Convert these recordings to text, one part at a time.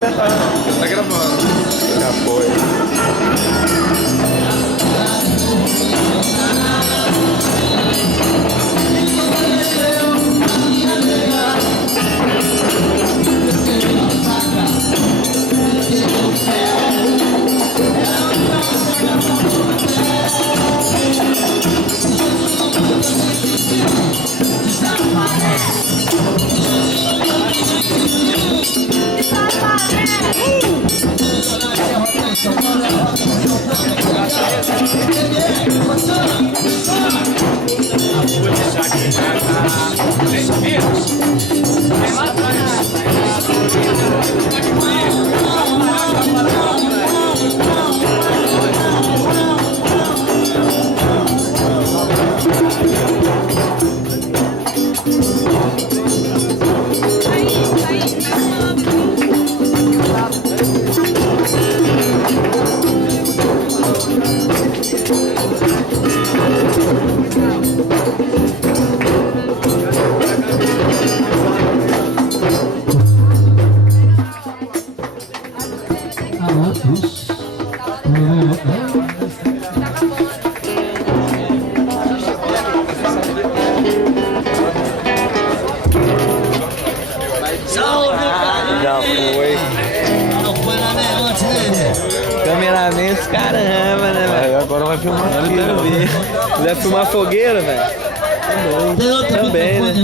Tá gravando. Já foi. Já foi. Cameraman, os caramba, né, velho? Agora vai filmar aqui, né? Vai filmar fogueira, velho? Também, né?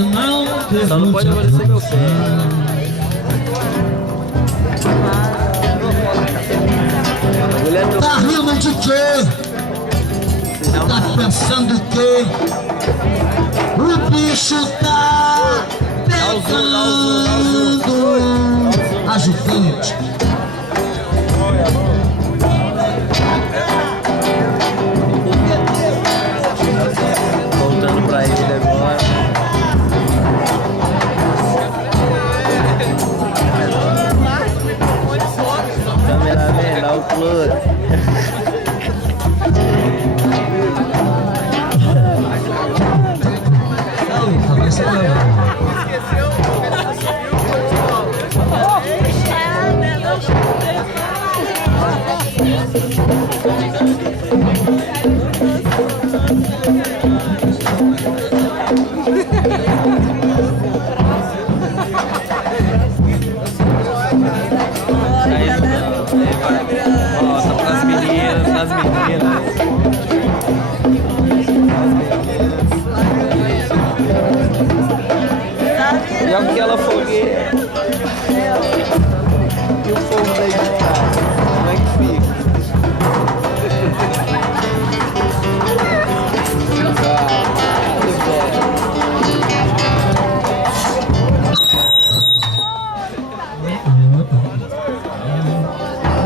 Só não pode aparecer meu pé. Tá rindo de quê? Tá pensando o quê? O bicho tá pegando. Ajustando. Voltando pra ele agora. Cameraman, dá o close. E aquela fogueira. E o fogo daí de casa, como é que fica?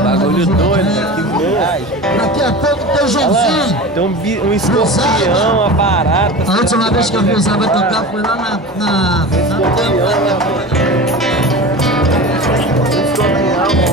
Bagulho doido, que viagem. Daqui a pouco tem o Joãozinho. Tem um escorpião, uma barata. A última vez que eu vi o Zaiba tocar foi lá na